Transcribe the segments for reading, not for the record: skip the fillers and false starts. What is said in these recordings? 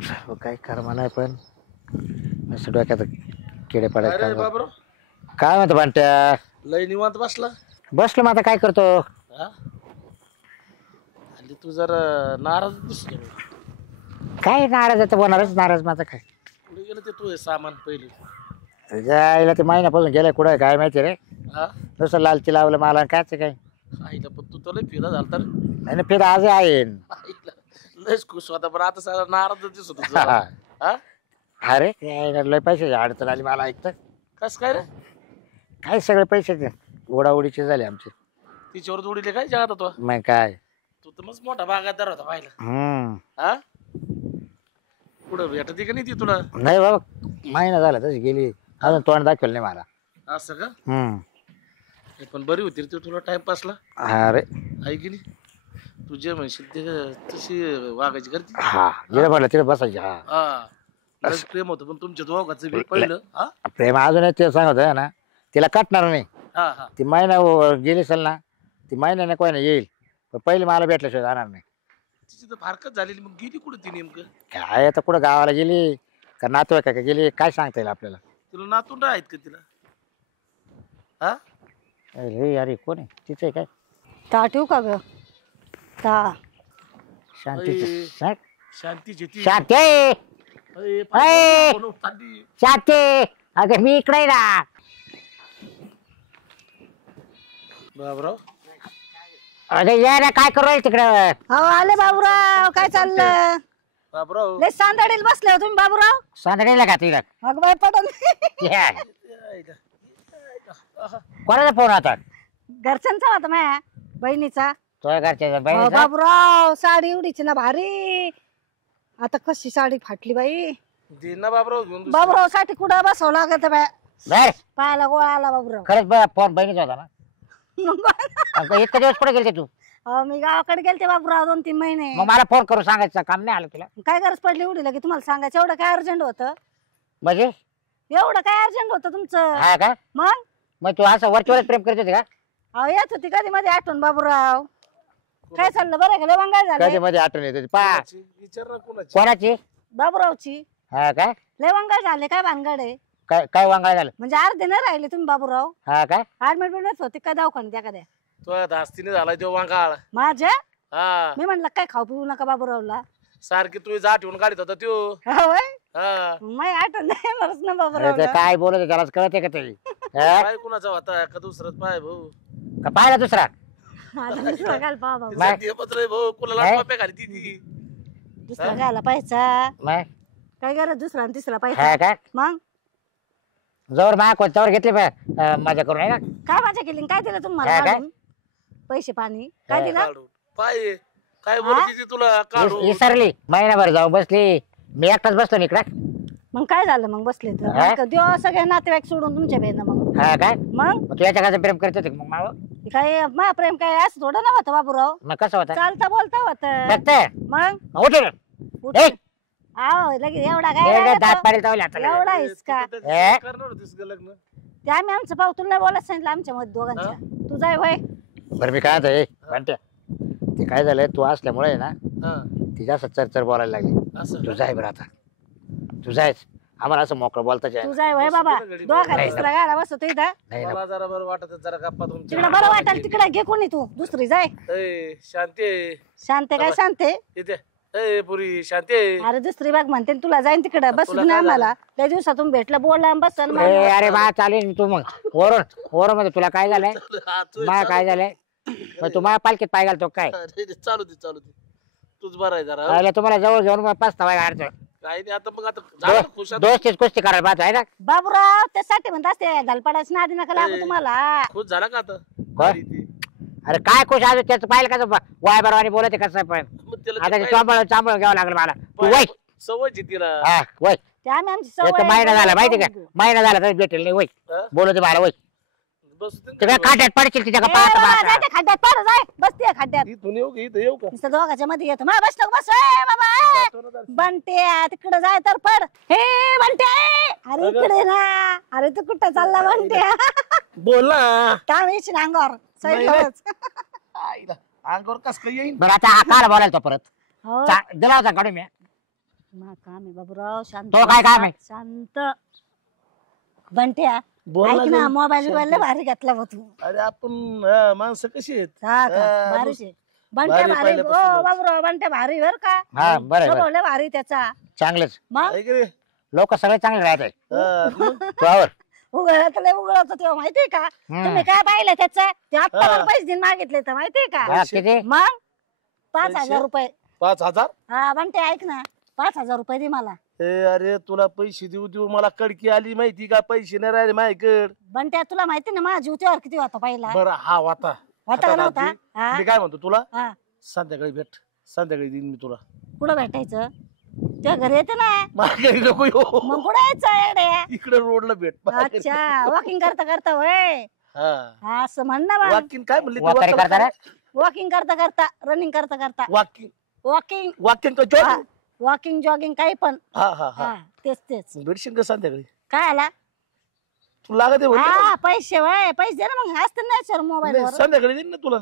काय कर्म नाही पण असं डोक्यात किडे अरे पडायचे बाबर काय म्हणतो बांट्या लय निवांत बसला. बसलो मग आता काय करतो हा हल्ली तू जरा नाराज दिसतो. काय नाराज आहे तर होणारच नाराज माझा काय कुठे गेलं ते तू हे सामान पहिले. जायला ते महिन्यापासून गेलाय कुठं काय माहिती रे हा दुसरं लालची लावलं मला कायच काय आईला पण तू तर लय फिरा झाला तर आणि फिर आज आहे आईला लयच खुश होता पण आता सगळा नाराज दिसत होता जरा. हा अरे काय लय पैसे अडचण आली मला ऐकतं कस काय रे काय सगळे पैसे ओढाओढीचे झाले आमचे तिच्यावर जोडीले काय जगात तो मग काय तू तर मस्त मोठा बागायतदार होता पाहिला. हा पुढं भेटते का नाही ती तुला नाही बाबा महिना झाला तशी गेली अजून तोंड दाखवलं नाही मला असं का हम्म हे पण बरी होती रे ती तुला टाइमपासला अरे आहे की नाही तू जे म्हणशील ते तशी वागायची करते. हा जिथे म्हटलं तिथे बसायची हा हा लयच प्रेम होतं पण तुमच्या दोघांचं बी पहिलं. हा प्रेम अजून ते सांगत आहे ना तिला कटणार नाही हा हा ती महिना गेली असेल ना ती महिन्याने कोण येईल पण पहिले मला भेटल्याशिवाय जाणार नाही तिची तर फारकत झालेली मग गेली कुठं ती नेमकं काय आता कुठं गावाला गेली का नातवाईक का गेली काय सांगता येईल आपल्याला तुला नातूंड आहेत का तिला. हा अरे अरे कोण आहे तिचं आहे काय ता ठेवू का ग ता शांतीचं सांग. शांतीची ती शांती अय, अय. फोन उचलली. शांती अगं मी इकडे आहे ना बाबराव अरे या ना काय करू राहील तिकडं अहो आले बाबूराव काय चाललं बाबराव लय सांदाडील बसले हो तुम्ही बाबूराव सांगण्याला का तिला अगं बाय पटल कोणाचा फोन आता घरच्यांचा होता माझ्या बहिणीचा तुझ्या घरच्या अहो, बहिणीचा बाबूराव साडी एवढीची ना भारी आता कशी साडी फाटली बाई दे ना बाबराव घेऊन दुसरी. बाबूराव साठी कुठं बसवं लागत बाय बर पायाला गोळा आला बाबूराव खरंच फोन बहिणीचा होता ना मग अगं, इतके दिवस कुठे गेलते तू अहो, मी गावाकडे गेलते बाबूराव 2-3 महिने मग मला फोन करून सांगायचं काम नाही आलं तुला काय गरज पडली एवढी लगे तुम्हाला सांगायचं एवढं काय अर्जंट होतं म्हणजे एवढं काय अर्जंट होतं तुमचं हा का मग मग तू असं वरच्यावर प्रेम करत होते का अहो येत होती कधी मध्ये आठवण बाबूराव काय चाललं बरं का वांगाळ कधी झाले मध्ये आठवण येते पा कोणाची? विचार ना कोणाची कोणाची बाबूरावची हा काय लय वांगाळ झाले काय भानगड आहे काय काय वांगाळ झालं म्हणजे अर्धे नाही राहिले तुम्ही बाबूराव हा काय ऍडमिट बिडमिट होते काय दवाखान्यात एखाद्या तो धास्तीने झालाय तो वांगाळ. माझ्या हा मी म्हणलं काय खाऊ पिऊ नका बाबूरावला सारखी तू जा ठेवून काढत होता त्यो. हा होय हा माही आठवण नाही येणारच ना अरे ते बाबूरावला काय बोलत होते त्यालाच कळते का तरी हा? काय कुणाचा होता का दुसराच पाय भाऊ का पाहिला दुसरा आता दुसरा घाल पहा बाबू बाय. ते पत्र भाऊ कुणाला काय? टोप्या घाली ती दुसरा घाला पाहिजा मग काय गरज दुसरा आणि तिसरा हा पाहिजे काय मग जवळ मा कोणत्यावर घेतली माझ्या करून आहे ना काय माझ्या केली काय दिलं काय, तुम्हाला काय? काढून? पैसे पाणी काय दिलं काढून पाय काय बोलत ती तुला काढू विसरली महिनाभर जाऊ बसली मी एकटाच बसतो ना इकडं मग काय झालं मग बसले हा? तर देव सगळ्या नातेवाईक सोडून तुमच्या बहिण मग हा काय मग मग तू याच्या कसं प्रेम करत होते का मग मावं? काय मा प्रेम काय असं थोडं ना होतं बाबूराव मग कसं होतं चालता बोलता होतं बघत मग उठे ना. उठून- ए! आहो लगेच एवढा एवढं काय दात पाडील तावले आता एवढा आहेस का हे? करणार होतीस का लग्न ते आम्ही आमचं पाहू तुला नाही बोलायला सांगितलं आमच्या मध्ये दोघांच्या तू जाय वय बरं मी काय म्हणतो म्हणते ते काय झालंय तू असल्यामुळे ना हा ती जास्त चरचर बोलायला लागली असं तू जाय बरं आता तू जायच आम्हाला असं मोकळं बोलताच आहे तू ना. जाय वय बाबा बसू दे घडी. दोघा नाही, तिसरा गाडा बसतो इथं नाही ना मला जरा बरं वाटत जरा गप्पा तुमच्या तिकडे बरं वाटेल तिकडे घे कोणी तू दुसरी जाय ए शांती शांत काय शांत इथे ए पुरी शांती अरे दुसरी बाग म्हणते ना तुला जाईन तिकडे बसू तुला दे ना काय आम्हाला त्या दिवसातून भेटलं बोलला बसन ए, अरे बा चालेल तू मग वरून वरून मध्ये तुला काय झालंय हा, तू मा काय झालंय मग तू माझ्या पालखीत पाय घालतो काय चालू दे तूच बरं आहे जरा अरे तुम्हाला जवळ घेऊन मग पस्तावा घालतो काही नाही आता मग आता झालं खुश आता. दोस्तीच कुस्ती करायला पाहतो आहे ना बाबूराव त्यासाठी म्हणत असते धलपडाच नादी नका लागू तुम्हाला खुश झाला का आता कोण? घरी ती. अरे काय खुश आज त्याचं पाहिलं का वाय बरोबर बोलत कसं पण मग त्याला आता ते ते चांबळ चांबळ घ्यावं लागलं मला तू वय सवय आहे तिला हा वय ते आम्ही आमची एक सवय महिना झाला माहिती का बघू. महिना झाला तरी भेटेल नाही वय हा? बोलते मला वय बस ते- तिकडे खाट्यात पडशील तिच्या का ए, पाहता बाबा, पाहता जाय त्या खड्ड्यात पड जाय बसते खड्ड्यात इथून येऊ का इथं येऊ का नुसतं दोघाच्या मध्ये येतो मा बस नको बस ए, बाबा ए. बंट्या तिकडे जाय तर पड हे बंट्या ए. अरे इकडे ना अरे तू कुठं चालला बंट्या बोल ना काम येशील अंगावर नाही, साईडवरच. आईला, अंगावर कस काय येईन बरं आता हा काल बोलायला तो परत हो. दिला होता काढून मी मा काम आहे बाबूराव, शांत तो काय काम आहे? शांत. बंट्या बोल ऐक ना, ना मोबाईल भारी घेतला बा तू. अरे आपण माणसं कशी आहेत हा का? हा, भारीच आहे. बंट्या भारी भारी. पहिल्यापासूनच. ओ बाबूराव, बंट्या भारी बर का. हा बरं आहे, बरं स्वभाव लय भारी त्याचा. चांगलेच मग आहे की रे? लोक सगळे चांगले राहते हा, मग तुझ्यावर. उघडत लय उघडत तेव्हा माहितीये का. तुम्ही काय पाहिलं त्याचं, ते आता मला पैसे देऊन मागितले तर माहितीये का. हा, किती? मग 5,000 पैसे? रुपये. 5,000. हा बंट्या ऐक ना, 5,000 रुपये दे मला. अरे तुला पैसे देऊ देऊ मला कडकी आली माहिती का, पैसे नाही राहिले माझ्याकडे. बंट्या तुला माहिती ना माझ्या जीवतीवर किती होता पहिला. बरं हा होता होता का नव्हता. हा मी काय म्हणतो तुला, हा. संध्याकाळी भेट, संध्याकाळी देईन मी तुला. कुठं भेटायचं, तुझ्या घरी येते ना. माझ्या घरी नको येऊ. मग कुठं यायचं येड्या. इकडे रोडला भेट माझ्या घरी. अच्छा, वॉकिंग करता करता वय. हा हा, असं म्हण ना बा. वाकिंग काय म्हणली वाकरी करता रे? वॉकिंग करता करता, रनिंग करता करता. वाकिंग वॉकिंग वाकिंग तो जॉब. वॉकिंग जॉगिंग काही पण. हा हा हा हा तेच तेच. भेटशील का संध्याकाळी? काय आला. तू लागत आहे म्हणते हा पैसे वय, पैसे दे ना मग. असते ना सर मोबाईल ना. वर. नाही, संध्याकाळी देईन ना तुला.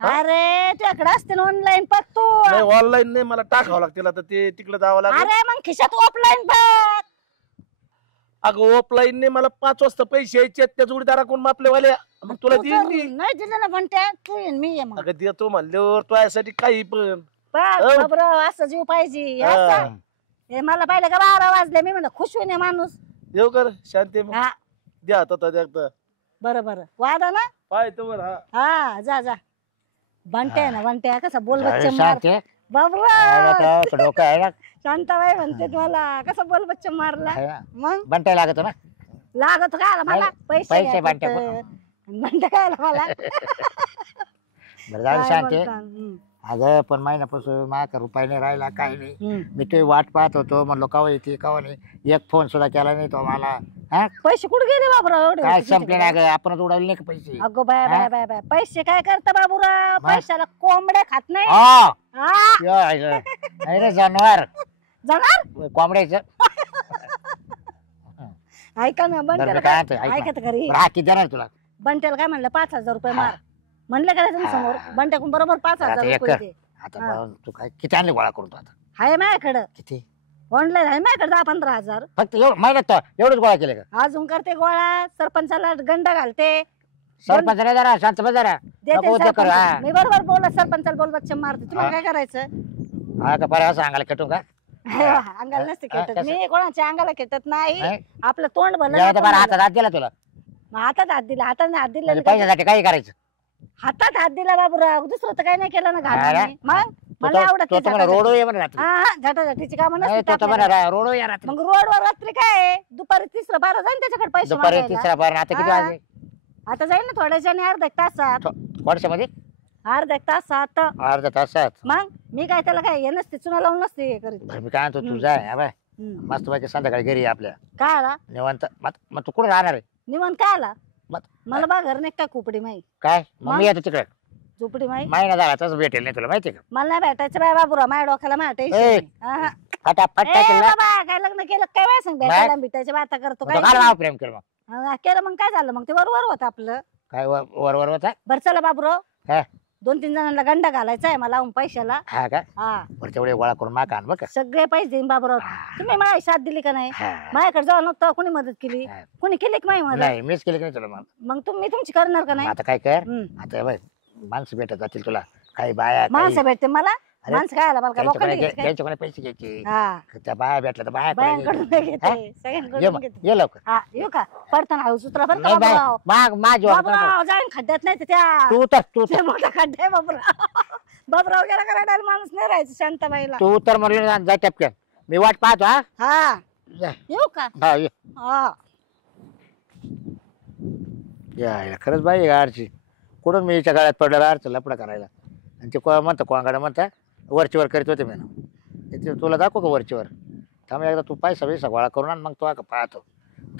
अरे तुझ्याकडे असते ना ऑनलाईन बघ तू. नाही ऑनलाईन नाही, मला टाकावं लागतील आता, ते तिकडे जावं लागेल. अरे मग खिशात ऑफलाईन बघ. अगं ऑफलाईन ने मला 5 वाजता पैसे यायचे त्या जोडीदाराकडून आपल्यावाल्या, मग तुला तू देईन तर मी. नाही दिलं ना म्हणते तू येईन मी ये मग. अगं देतो म्हणल्यावर तो यासाठी काही पण. बघ बाबराव, असं जीव पाहिजे असं. हे मला पाहिलं का 12 वाजले, मी म्हणलं खुश होईन हे माणूस. देव कर शांती मग. हा द्या आता एकदा बरं बरं, वादा ना. पाय तर हा. हा जा जा. बंट्या ना, बंट्या कसा बोल बच्चे मार. शांत आहे. बाबराव तो डोकं आहे ना. शांताबाई म्हणते तुम्हाला कसा बोल बच्चे मारला. आहे ना. मग बंटाय लागत ना. लागत काय आला मला नाही, पैसे पैसे घ्यायचे बंट्या होते. बंट्या काय आला मला. बरं जाऊ दे, काय शांत आहे. बोलता? हम्म, अगं पण महिन्यापासून माझ्या रुपये नाही राहिला, काही नाही. हम्म. मी ते वाट पाहत होतो, म्हणलो कवा येते कवा नाही. एक फोन सुद्धा केला नाही तो मला. हा पैसे कुठे गेले बाबूराव एवढे काय होते संपले तुझ्याकडे? ना ग, आपणच उडवले नाही का पैसे. अगो बाय बाय बाय बाय, पैसे काय करता बाबूराव. मग? पैशाला कोंबड्या खात नाही. हा हा, यो, ऐक. नाही रे जनावर जाणार. कोंबड्याचं. ऐका ना बरं, बंट्याला मी काय काय म्हणतो, ऐक ना. ऐका तर घरी. बरं, हा किती देणार तुला? बंट्याला काय म्हणलं 5,000 रुपये मार. म्हणलं का तुम्ही समोर. बंट्याकडून बरोबर 5,000 आता एक रुपये कर. दे. आता हा. बघ, तू काय किती आणले गोळा करून तू आता? आहे माझ्याकडं किती? ऑनलाईन आहे माझ्याकडे 10-15,000. फक्त महिन्यात तो एवढंच गोळा केले का? अजून करते गोळा, सरपंचाला गंड घालते. सरपंच नाही जरा शांत बस जरा. देते नको उद्योग करू, हा. सरपंच. मी बरोबर बोलत सरपंचाला बोल बच्चे मारते. तुम्हाला काय करायचं. हा का परवा सांगायला खेटू का? अंगाला नसते हा, खेटत कसं? मी, कोणाच्या अंगाला खेटत नाही. नाही? आपलं तोंड भरलं जेव्हा तर नाही बरं कोणाला. हातात हात दिला तुला. मग हातात हात दिला, हाताने हात दिला. म्हणजे पैशासाठी काही करायचं. हातात हात दिला बाबूराव, दुसरं तर काही नाही केलं ना हा, घालून. मग तो मला आवडत तो म्हणा रोड ये म्हणा रात्री. हा झटाझटीची कामं नाही, नसतात तो आपल्याला. म्हणा रोड या रात्री. मग रोडवर रात्री काय आहे? दुपारी 3-12 जाईन त्याच्याकडे पैसे दुपारी मागायला. 3 बार आता किती हा. वाजले? आता जाईन ना थोड्याशाने अर्ध्या एक तासात. वर्षामध्ये अर्ध्या एक तासात. अर्धा तासात. मग मी काय त्याला काय हे नसते, चुना लावून नसते हे करीत. बरं, मी काय म्हणतो तू जाय हा बाय. हम्म. मस्त पैकी संध्याकाळी घरी ये आपल्या काय आला निवांत. मग तू कुठे राहणार आहे? निवांत काय आला. मग मला बा घर नाही काय खुपडी माई, काय मग मी येतो तिकडे. झोपडी माई. महिना झाला तसं भेटेल नाही तुला माहिती का? मला नाही भेटायचं बाय बाबूराव, माझ्या डोक्याला माझ्या ए, टेन्शन. फटाफट टाकेल ना. बाबा काय लग्न केलं काय बाय सांग, भेटायला भेटायची बाता करतो मग तो काय. काल भाव प्रेम केलं मग. केलं मग काय झालं, मग ते वरवर होत आपलं. काय वर वर होता? बरं चला बाबूराव, काय 2-3 जणांना गंडा घालायचा आहे मला पैशाला. हा का? हा बरं तेवढे गोळा करून माका आण बघ का. सगळे पैसे देईन बाबूराव. तुम्ही माझी साथ दिली का नाही. हा. माझ्याकडे जाऊ नव्हतं कोणी मदत केली. हा. कोणी केली की माझी मदत. नाही मीच केली की नाही तुला मग. मग तुम्ही तुमची करणार का मग नाही. आता काय कर, हम्म. आता बघ माणसं भेटत जातील तुला, काही बाया माणसं भेटते मला. अरे, माणसं काय आला मला काय लोकांनी घ्यायचं काय? त्यांच्याकडे पैसे घ्यायचे. हा त्या बाया भेटल्या तर बाया बायांकडून नाही घेते, हा? सगळ्यांकडून ये घेते. ये लवकर. हा येऊ का पडताना हळू उतरा बरं का नाही बाय बाबूराव. माझी बाबूराव जाईन खड्ड्यात नाही तर त्या तू तर तू ते मोठा खड्डा आहे बाबूराव. बाबूराव गेला का रडायला माणूस नाही राहायचं शांताबाईला. तू तर म्हणलं जा टपक्यात, मी वाट पाहतो. हा हा जा. येऊ का. हा ये. हा या खरंच बाई गाडची कुठून मी हिच्या गाड्यात पडलेला अर्थ लपडा करायला. आणि ते म्हणतं कोंगाडा म्हणता वरचीवर करीत होते मी. तुला दाखव का वरचीवर. थांब एकदा तू पैसा बिसा गोळा करून आण, मग तो का पाहतो.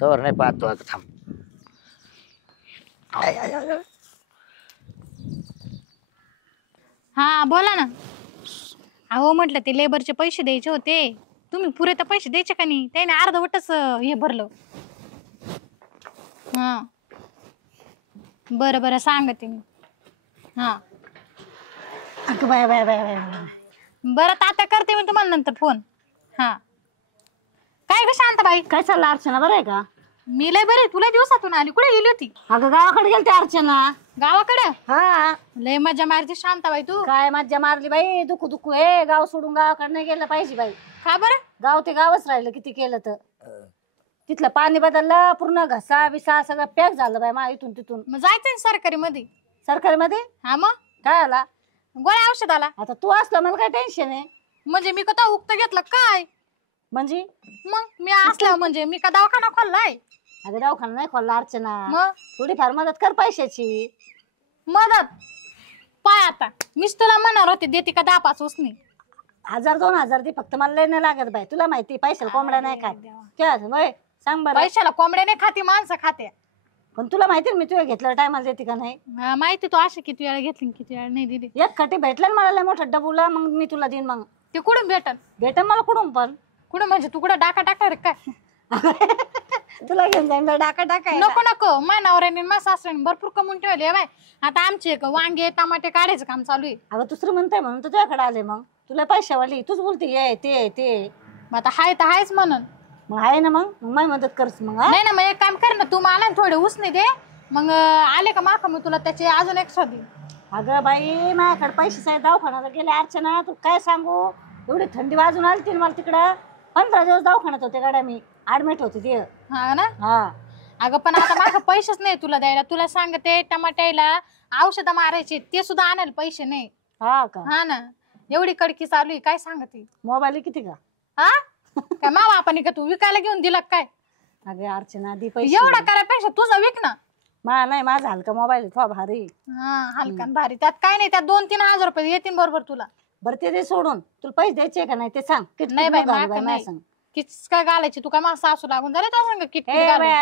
तवर नाही पाहतो आता थांब. हा बोला ना. अहो म्हटलं ते लेबरचे पैसे द्यायचे होते, तुम्ही पुरे तर पैसे द्यायचे का नाही. त्याने अर्धवटच हे भरलं. हा बरं बरं सांगते मी. हा अगं बाय बाय बाय बाय. बरं तात्या करते मी तुम्हाला नंतर फोन. हा काय ग शांताबाई? काय चाललं अर्चना, बरं आहे का? मी लय बरे, तुला दिवसातून आली, कुठे गेली होती? अगं गावाकडे गेलते अर्चना. गावाकडे? हा. लय मजा मारती शांताबाई तू. काय मज्जा मारली बाई, दुखू दुखू हे गाव सोडून गावाकडे नाही गेलं पाहिजे बाई. का बरं? गाव ते गावच राहिलं किती केलं तर. तिथलं पाणी बदललं, पूर्ण घसा बिसा सगळं पॅक झालं बाई मा इथून तिथून. मग जायचं ना सरकारी मध्ये. सरकारी मध्ये हा मग काय आला? गोळ्या औषधाला. आता तू असलं मला काय टेन्शन आहे? म्हणजे मी का उक्त घेतलं काय? म्हणजे मग मी असल्यावर म्हणजे मी का दवाखाना खोललाय? अगं दवाखाना नाही खोलला अर्चना, मग थोडीफार मदत कर पैशाची. मदत पाय आता मीच तुला म्हणणार होते, देते का 10-5 उसनी? 1000-2000 दे फक्त, मला लय नाही लागत बाई. तुला माहिती पैशाला कोंबड्या नाही खात. काय वय सांग बरं. पैशाला कोंबड्या नाही खाती, माणसं खाते. पण तुला माहिती ना मी तुला घेतलं टायमाला देते का नाही? हा, माहिती तू अशी किती वेळा घेतली किती वेळा नाही दिली. एक खटी भेटलं ना मला लय मोठं डबूला, मग मी तुला देईन. मग ते कुठून भेटल? भेटन मला कुठून पण. कुठं म्हणजे तू कुठं डाका टाकणार काय? तुला घेऊन जाईन बाई डाका टाकाय. नको नको, माझ्या नवऱ्याने माझ्या सासऱ्याने भरपूर कमवून ठेवले बाय. आता आमचे वांगे टमाटे काढायचं काम चालू आहे. अगं दुसरं म्हणताय म्हणून तर तुझ्याकडे आले. मग तुला पैशावाली तूच बोलते ये ते ते. मग आता हाय तर हायच म्हणून. मग आहे ना, मग माझी मदत करच मग. हा? नाही ना, मग एक काम कर ना, तू मला ना थोडे उसने दे, मग आले का माका मग तुला त्याचे अजून एक्स्ट्रा दे. अगं बाई माझ्याकडे पैसे साहेब दवाखान्यात गेले अर्चना, तू काय सांगू. एवढी थंडी वाजून आली ती मला तिकडं. 15 दिवस दवाखान्यात होते गाड्या, मी ऍडमिट होते ते. हा ना. हा. अगं पण आता माझं पैसेच नाही तुला द्यायला. तुला सांगते टमाट्याला औषधं मारायचे ते सुद्धा आणायला पैसे नाही. हा का? हा ना, एवढी कडकी चालू आहे काय सांगते. मोबाईल किती का? हा काय मा बापाने का तू विकायला घेऊन दिला काय? अगं अर्चना दी पैसे. एवढा करायपेक्षा तुझा विक ना. नाही माझा हलका मोबाईल थोडा भारी. हा हलका भारी, त्यात काय नाही, त्यात 2-3 हजार रुपये येतील बरोबर तुला. बरं ते दे सोडून. तुला पैसे द्यायचे का नाही ते सांग. नाही बाई माका नाही. किच काय घालायची तू काय माझा सासू लागून झाले तो सांग किती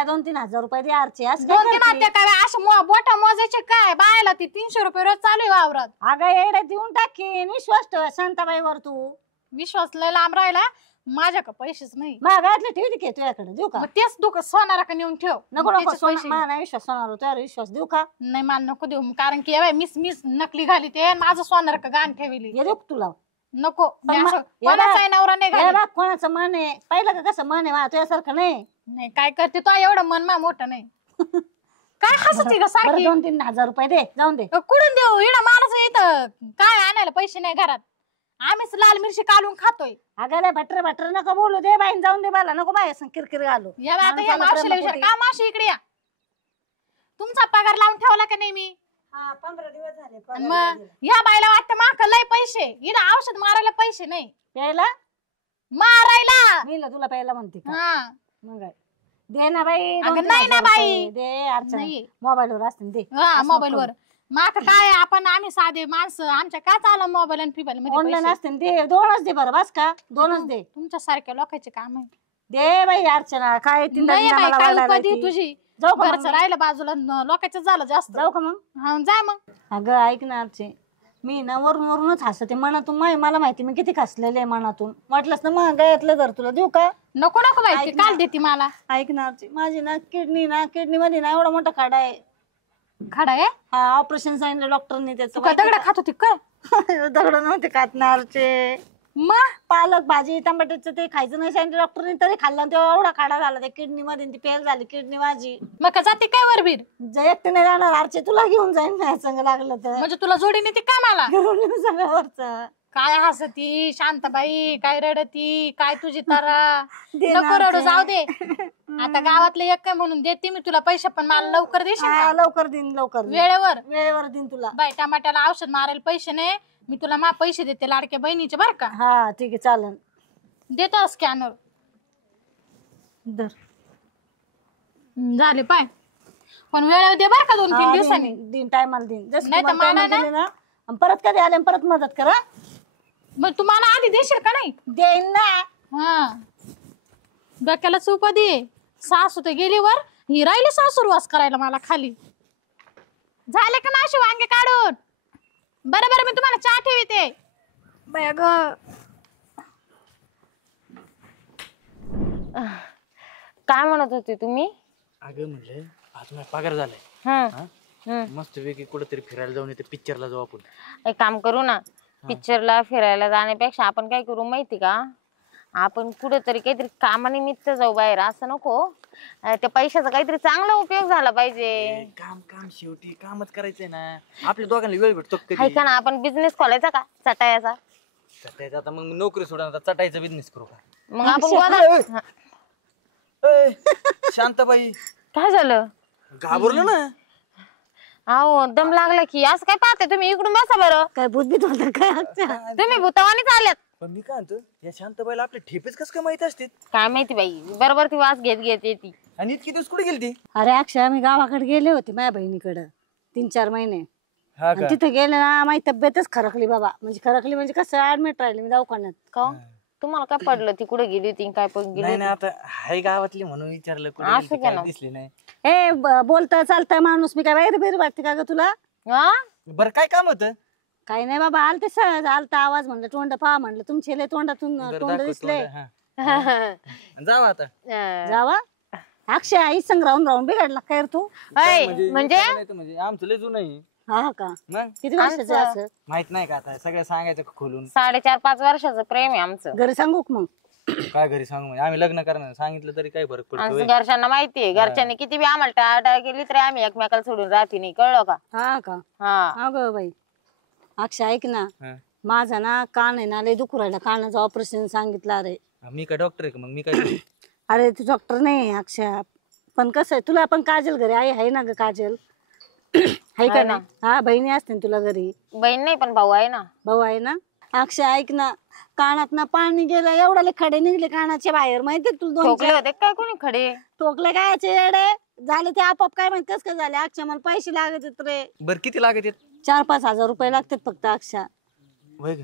2-3 हजार रुपये दे अर्चे. 2-3 हत्या काय असं बोटा मोजायचे काय? बायला ती 300 रुपये रोज चालू आहे वावरात. अगं एवढ्या देऊन टाकीन, विश्वास ठेव शांताबाईवर तू. विश्वास लय लांब राहिला. माझ्याकडे पैसेच नाही. महागातले ठेवते की तुझ्याकडे देऊ का? मग तेच दुःख सोनारा का नेऊन ठेव. नको नको, त्याचे पैसे मला नाही विश्वास होणार. तुझ्यावर विश्वास देऊ का? नाही मला नको देऊ, कारण की मीच नकली घाली ते माझं सोनार का गाण ठेवली. हे देऊ का तुला? नको. मी पण असं हे कोणाचा बघ, नवरा नाही हे घाली. बघ कोणाचं मन आहे पाहिलं का? कसं मन आहे मा तुझ्यासारखं नाही. नाही काय करते तो, एवढं मन मा मोठं नाही. काय हसते का सारखी? 2-3 हजार रुपये दे, जाऊन दे. कुठून देऊ? इडं माणूस इथं काय आणायला पैसे नाही घरात. आम्हीच लाल मिरची काढून खातोय. अगं लय भटर नको बोलू दे बाई, जाऊन दे. मला नको बाई किरकिर घालू. या बाई, आता या माणसाला मावशीला प्रेम विचार. नको का मावशी इकडे या. तुमचा पगार लावून ठेवला का नाही मी? 15 दिवस झाले आणि मग ह्या बाईला वाटतं माक लय पैसे, इथं औषध मारायला पैसे नाही. प्यायला मारायला मी तुला प्यायला म्हणते का? हा मग काय? दे ना बाई. अगं 2-3 नाही ना हजार बाई. रुपये दे अर्चना. नाही. मोबाईलवर असते ना, दे. हा असं मोबाईल नको वर. माक काय आम्ही साधे माणसं, आमच्या काय चाललं मोबाईल आणि फिबाईल ऑनलाईन मध्ये असते ना, दे. 2च दे बरं, बस का? 2च दे. तुमच्या सारख्या लोकांचे काम आहे. दे बाई अर्चना. काय तीनदा नाही बाई, मला काय वरडायला उपाधी येते. तुझी. जाऊ का घरचं मग? राहिलं बाजूला, लोकांचं झालं जास्त. जाऊ का मग? हा जा मग. अगं ऐक ना अर्चे, मी ना वरूनच हसते मनातून. मला माहिती मी किती हसलेले आहे मनातून. वाटलंच ना मग गळ्यातलं जर तुला देऊ का? नको नको बाई, ते ऐक ना. काल देते मला. ऐक ना अर्चे, माझी ना किडनी मध्ये ना एवढा मोठा खाडा आहे. खडा आहे? हा, ऑपरेशन सांगितलं डॉक्टरने त्याचं. तू का दगड खात होती काय? दगड नव्हते खात ना अर्चे. मग पालक भाजी टमाट्याचं ते खायचं नाही सांगितलं डॉक्टरने, तरी खाल्ला. तेव्हा एवढा खाडा झाला त्या किडनी मध्ये. ती फेल झाली किडनी माझी. मग का जाते काय वरबीर? एकटे नाही जाणार अर्चे, तुला घेऊन जाईन नाही संग लागलं तर. म्हणजे तुला जोडी नाही काय मला? सगळ्यावरच काय हसती शांताबाई, काय रडती, काय तुझी तारा. दे नको ना रडू, अर्चे. जाऊ दे. आता गावातले एक काय म्हणून देते मी तुला पैसे, पण मला लवकर देशील हा, का? लवकर देईन लवकर देईन. वेळेवर. वेळेवर देईन तुला. बाई टमाट्याला औषध मारायला पैसे नाही, मी तुला पैसे देते लाडक्या बहिणीचे बर का. हा ठीक आहे चालन. देतो स्कॅनर. धर. झाले पाय, पण वेळेवर दे बर का 2-3 हा, दिवसांनी. दिन टायमाला देईन. जसं नाही तर तुम्हाला मला time दिले ना, आणि परत कधी आले परत मदत करा. मग तू मला आधी देशील का नाही? देईन ना. हा, डोक्याला चूप दे. सासू तर गेली वर, ही राहिली सासूरवास करायला मला खाली. झाले का मावशी वांगे काढून? बरं मी तुम्हाला चहा ठेवते. बाय ग, काय म्हणत होते तुम्ही? अगं म्हणलं आज माझा पगार झालाय. मस्त वेगळी कुठेतरी फिरायला जाऊन येते, पिक्चरला जाऊ आपण. एक काम करू ना, पिक्चरला फिरायला जाण्यापेक्षा आपण काय करू माहिती का, आपण कुठेतरी काहीतरी कामानिमित्त जाऊ बाहेर, असं नको. त्या पैशाचा काहीतरी चांगला उपयोग झाला पाहिजे. काम काम शेवटी कामच करायचंय ना. आपल्या दोघांना वेळ भेटतो हाय कधी. का ना, आपण बिझनेस खोलायचा का चटायाचा? चटायचं आता मग नोकरी सोडून आता चटायचा बिझनेस करू का? मग आपण गोदा. ए, शांताबाई काय झालं? घाबरलो ना. अहो दम लागला की. असं काय पाहते तुम्ही? इकडून बसा बरं. काय बुद्धीत होतं काय अक्षा? तुम्ही भूतावानीच आल्यात. पण मी काय म्हणतो, या शांताबाईला आपले ठेपेच कस काय माहित असते? काय माहिती बाई, बरोबर ती वास घेत घेत येते. आणि इतकी दिवस कुठे गेली ती? अरे अक्षय मी गावाकडे गेले होते माझ्या बहिणीकडे 3-4 महिने. हा आणि तिथे गेले ना माझी तब्येतच खरकली बाबा. म्हणजे खरकली म्हणजे कसं ऍडमिट राहिले मी दवाखान्यात. का तुम्हाला काय पडलं? ती कुठे गेली होती काय पण गेली? नाही ना, आता हाय गावातली म्हणून विचारलं. कुठे असं गेली ती, केलं. काय दिसली नाही. ए बोलता चालता माणूस मी काय बाहेर बिर वाटते का ग तुला? हा? बरं काय काम होतं? काही नाही बाबा आलते सहज आलता आवाज म्हणलं तोंड पहा म्हणलं तुमचे लय तोंडातून तोंड दिसले. जावा आता. जावा अक्षय आई संग राहून राहून बिघडला काय रे तू? म्हणजे म्हणजे आमचं लय जुनं आहे. हा का मग किती वर्षाचं आहे असं? माहित नाही का आता सगळं सांगायचं का खोलून? 4.5-5 वर्षाचं प्रेम आहे आमचं. घरी सांगू का मग? काय घरी सांगू म्हणजे आम्ही लग्न करणार सांगितलं तरी काय फरक पडतो? आमचं घरच्यांना माहितीये. घरच्यांनी किती बी आम्हाला टाळाटाळ केली तरी आम्ही एकमेकाला सोडून राहते नाही. कळलं का? हा का हा. अगं बाई अक्षय ऐक ना हा. माझा ना कान आहे ना लय दुखू राहिला. कानाचं ऑपरेशन सांगितलं. अरे मी काय डॉक्टर आहे का? मग मी काय करू? अरे तू डॉक्टर नाही अक्षय. पण कसं आहे तुला पण काजल घरी आई आहे ना ग काजल? आहे का ना? हा बहिणी असते ना तुला घरी? बहीण नाही पण भाऊ आहे ना. भाऊ आहे ना? अक्षय ऐक ना कानात ना पाणी गेलं एवढ्याले खडे निघले कानाच्या बाहेर माहितीये तुला? ठोकले होते काय कोणी खडे? ठोकले काय येडे झाले ते आपोआप काय माहित कस काय झाले. अक्षय मला पैसे लागत आहेत रे. बरं किती लागत आहेत? 4-5 हजार रुपये लागतात फक्त अक्षय. होय का?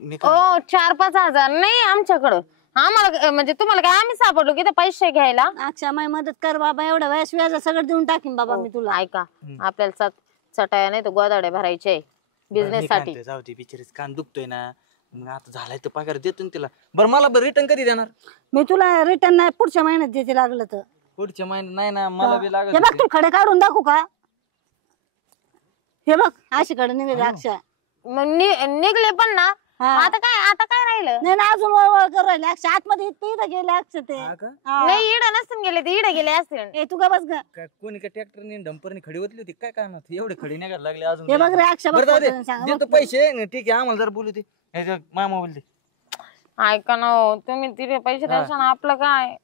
मी ओ 4-5 हजार नाही आमच्याकडं. आम्हाला म्हणजे तुम्हाला काय आम्ही सापडलो की पैसे घ्यायला? अक्षय माझी मदत कर बाबा. एवढ्या वेळेस व्याज सगळं देऊन टाकीन बाबा मी तुला. ऐका आपल्याला चटाया नाही तर गोदाडे भरायचे बिझनेस साठी. जाऊ दे बिचारीच कान दुखतोय ना. मग आता झालाय तर पगार देतो ना तिला. बरं मला बरं रिटर्न कधी देणार? मी तुला रिटर्न नाही पुढच्या महिन्यात देते लागलं तर. पुढच्या महिन्यात नाही ना मला बी लागत हे बघ तू खडे काढून दाखवू का? हे बघ अशी कडे निघाले अक्षय. मग निघले पण ना. हा. आता काय राहिलं? नाही ना अजून वळवळ करू राहिले अक्षय. आतमध्ये इथं गेले अक्षय ते. हा का? हा. नाही इड नसतील गेले ते इड गेले असतील. ए तू का बस ग. काय कोणी का ट्रॅक्टरने डंपरने खडी ओतली होती काय काय माहिती? एवढे खडी नाही लागले अजून. हे बघ रे अक्षय बघ बरं जाऊ दे, पटकन सांग. देतो पैसे. ठीक आहे आम्हाला जर बोलू दे. माझ्या मोबाईल दे. ऐका ना हो, तुम्ही तिथे पैसे द्यायचं ना. आपलं काय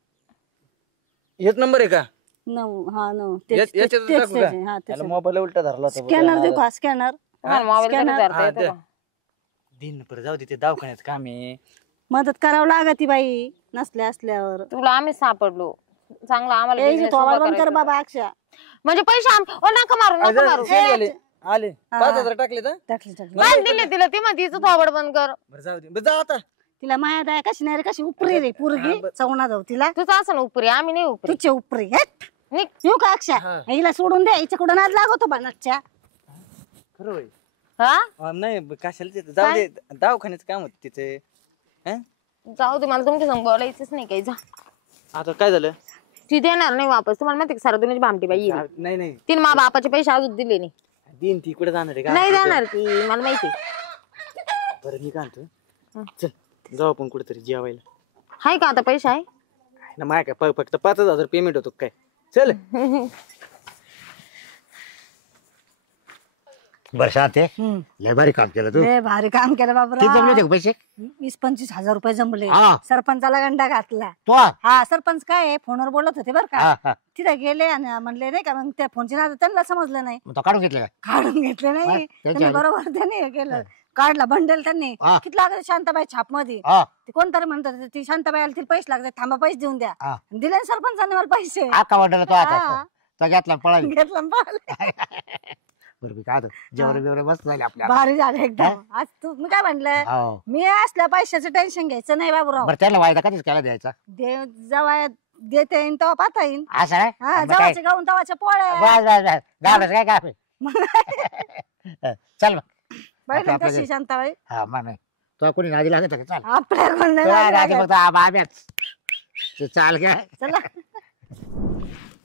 हेच नंबर आहे का? 9 हा 9 याच्यात टाकू का? त्याला मोबाईल उलटा धरला होता. स्कॅनर देऊ का? स्कॅनर तुम्हाला मोबाईल तरी Scanner. धरता हा, येतो का? दिन परत जाऊ दे ते दवाखान्यात काम आहे. मदत करावं लागती बाई नसल्या असल्यावर. तुला आम्ही सापडलो चांगला आम्हाला ए business तो उभा आवाज कर करायचा. बाबा अक्षय. म्हणजे पैसे ओ नका मारू नका मारू. आले 5,000 टाकले तर. टाकली टाकली. काय दिले तिला ती म्हणते तिचं थोबड बंद कर. बरं जाऊ दे. बरं जा आता. तिला माया दया कशी नाही रे कशी उपरी रे पोरगी. चवणा जाऊ तिला तुझं असं ना उपरी आम्ही नाही उपरी. तिचे उपरी हेट. निघ. येऊ का अक्षय? हिला सोडून दे. हिच्या कुठं नाद लागतो बनटच्या. खरं होय. हा नाही कशाला तिथे जाऊ दे. दवाखान्याचं काम होत तिथे. जाऊ दे मला तुमच्या संग बोलायचंच नाही काही. जा आता काय झालं? ती देणार नाही वापस. तुम्हाला माहिती सारा दुनियाची भामटी बाई येईल. नाही नाही तिने मा बापाचे पैसे अजून दिले नाही. दिन ती कुठे जाणार आहे का? नाही देणार ती मला माहिती. बरं मी काय म्हणतो, चल जाऊ आपण कुठेतरी जेवायला. हाय का आता पैसे आहे ना? माय काय फक्त 5,000 पेमेंट होतो काय? चल. बरं शांत आहे. लय भारी काम केलं तू. लय भारी काम केलं किती जमले बाबा. होते का पैसे? 20-25 हजार रुपये जमले. हा. सरपंचाला गंडा घातला. तो हा सरपंच काय आहे, फोनवर बोलत होते बरं हा, का. हा. तिथे गेले आणि म्हणले नाही का मग त्या फोनची नाद त्यांना समजलं नाही. मग तो काढून घेतलं का? काढून घेतले हा, नाही त्यांच्या त्यांनी. बरोबर त्यांनी हे केलं. काढला बंडल त्यांनी. हा. किती लागत शांताबाई छाप मध्ये. हा. ते कोणतरी म्हणतात ती शांताबाई आली तिला पैसे लागतात थांबा पैसे देऊन द्या. हा. दिले ना सरपंचाने मला पैसे. आका वाटलं तो आता हा. तो घेतला पळाली. घेतला आणि पळाले. बरं मी काय जेवण बिवरे मस्त झाले आपल्याला. भारी झालं एकदम. आज तू मी काय म्हणलं हो. मी असल्या पैशाचं टेन्शन घ्यायचं नाही बाबूराव. बरं त्याला वायदा कधीच केला द्यायचा? जेव्हा देते येईन तेव्हा पाहता येईन. असं आहे? हा मग काय? जवाचे गाऊन तवाच्या पोळ्या. बस बस बस गावडच काय काम आहे? चल मग. पाहिलं आपलं कशी जे- शांताबाई. हा मग नाही तो कोणी नादी लागत का? चाल आपल्या कोण नाही तो लागलं राहते लागत. फक्त आब्याच. ते चाल काय चला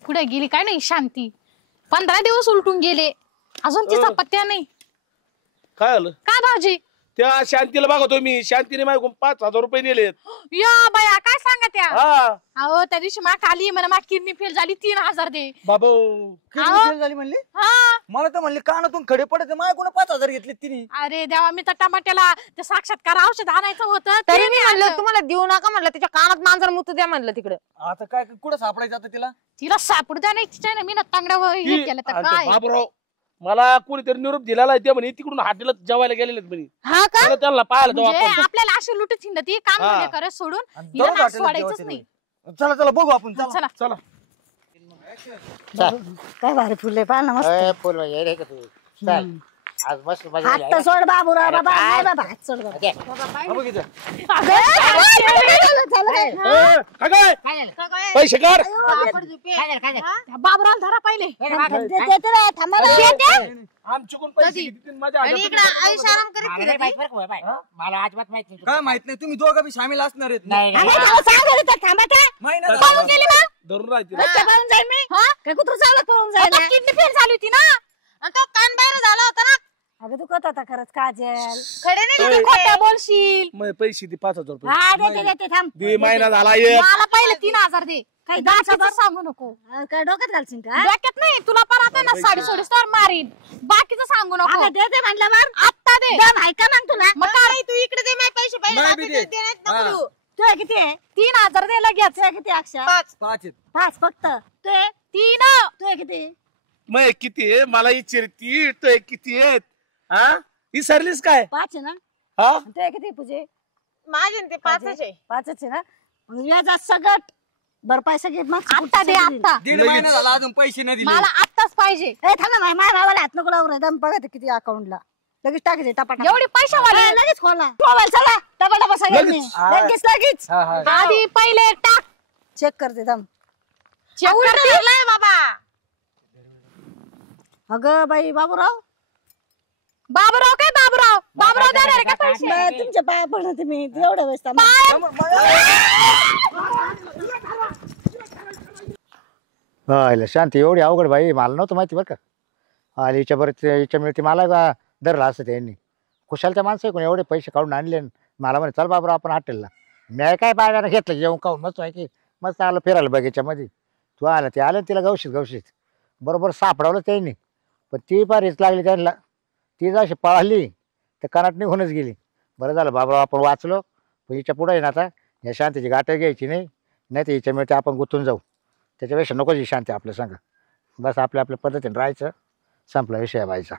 कुठे गेली काय नाही शांती. 15 दिवस उलटून गेले अजून तिचा पत्त्या नाही. काय आलं? का भाऊजी? त्या शांतीला बघतो मी, शांतीने माझ्याकडून 5,000 रुपये नेलेत. या बाया काय सांगा त्या हा अहो त्या दिवशी मा खाली म्हणा मा किडनी फेल झाली 3,000 दे बाबू फेल झाली म्हणली. हा मला तर म्हणले कानातून खडे पडत माझ्याकडून 5,000 घेतले तिने. अरे देवा मी तर टमाट्याला ते साक्षात्कार औषध आणायचं होतं तरी ते मी म्हणलं तुम्हाला देऊ नका म्हणलं, तिच्या कानात मांजर मुतू द्या म्हणलं तिकडं. आता काय कुठं सापडायचं आता तिला? तिला सापडू द्या नाही तिच्या ना मी ना तांगड्यावर हे केलं तर काय बाबूराव मला कोणीतरी निरोप दिलेला आहे, ते म्हणे तिकडून हॉटेलात जेवायला गेलेले म्हणे. हा का? चला त्यांना पाहायला जाऊ म्हणजे आपण. आपल्याला अशी लुटत हिंड ती काम हा. धंदे करत सोडून आणि हिला दररोज नाच हॉटेलात सोडायचंच जेवायचं नाही. चला चला बघू आपण चला. चला चला काय भारी फुले पहा ना मस्त. ए, फुल म्हणजे येडे का तू चल आज मस्त मजा हात झाली, तर आहे सोड बाबूराव अरे बाबा. काय? नाही बाबा हात सोड बाबा. ना? दे. हा बघ इथं. झालं काय? काय काय झालं? पैसे काढ. काय झालं? काय झालं? बाबराला धरा पहिले देते रे, थांबा ना. आमच्याकडून पैसे घेतले माझ्या आणि हातात. इकडं आयुष आराम करीत मला फिरत नाही माहित बरं का बाई, बाई. मला अजिबात माहित नाही. काय माहित नाही, तुम्ही दोघं बी सामील असणार आहेत ना? नाही थांबा, नाही थांबा, सांग बरं तर, थांबा तर. महिना पळून झाला. गेली मग? धरून राहते. रस्त्या पळून जाईल मी. हा? काय कुत्र चालत पळून जाईल ना? किडनी फेल झाली होती ना आणि तो कान बाहेर झाला होता ना. अगं तू कत होता खरंच काजल. खडे नाही ओय. दिले खोटं ते. बोलशील मग पैसे दे 5,000 रुपये. हा देते देते थांब. दे महिना झाला एक. मला पहिले 3,000 दे काही बाकीचं सांगू नको काय डोक्यात घालशील का? डोक्यात नाही तुला पण आता ना साडी सोडीस तर मारीन बाकीचं सांगू नको अगं देते म्हणल्यावर आत्ता दे दम आहे का मग तुला? मग काय तू इकडे दे माझे पैसे पहिले नाही बी बाकीचे दे. देण्यात नको हा. देऊ. तुझ्या किती आहे? 3,000 दे लगेच तुझ्या किती अक्षा? 5. 5 आहेत. 5 फक्त. तुझे 3 तुझे किती? मग किती आहे मला विचारती तो किती आहेत? हा विसरलीस काय? 5 आहे ना? हा आणि तुझे किती पूजे? माझे न ते 5च आहे. 5च आहे ना? मग व्याजात सगट भरपाई सगळी मग आत्ता दे आत्ता दीड महिना झाला अजून पैसे नाही दिले. मला आत्ताच पाहिजे ए थांब ना माझ्या भावाला हात नको लावू रे. दम बघा ते किती अकाउंटला लगेच टाकायचे टपाटा. एवढी पैशावाले लगेच खोला मोबाईल चला टपाटा सगळ्यांनी लगेच लगेच हा हा आधी पहिले टाक चेक करते दम. चेक करते. धरलाय बाबा. अगं बाई बाबूराव बाबूराव काय बाबूराव देणार आहे का पैसे बाई, तुमच्या पाया पडत मी एवढ्या वेळेस थांबा. हायला शांती एवढी अवघड बाई मला नव्हतं माहिती बरं का. आली हिच्या मिळते मला धरला असतं त्यांनी. खुशाल त्या माणसं कोण एवढे पैसे काढून आणले आणि मला म्हणे चल बाबा आपण हॉटेलला. मी काय पाहिलं घेतलं जेवण खाऊन मस्त आहे की मस्त आलं फिरायला बगीच्यामध्ये. तू आला ते आलं तिला गवशीत बरोबर सापडवलं त्यांनी. पण ती फारीच लागली त्यांना. ती जशी पळाली तर कनाट निघूनच गेली. बरं झालं बाबराव आपण वाचलो. पण हिच्या पुढे आहे ना आता या शांतीची गाठ घ्यायची नाही तर हिच्या मिळते आपण गुंतून जाऊ. त्याच्यापेक्षा नको जी शांती आपल्या सांगा. बस आपल्या पद्धतीने राहायचं. संपला विषय व्हायचा.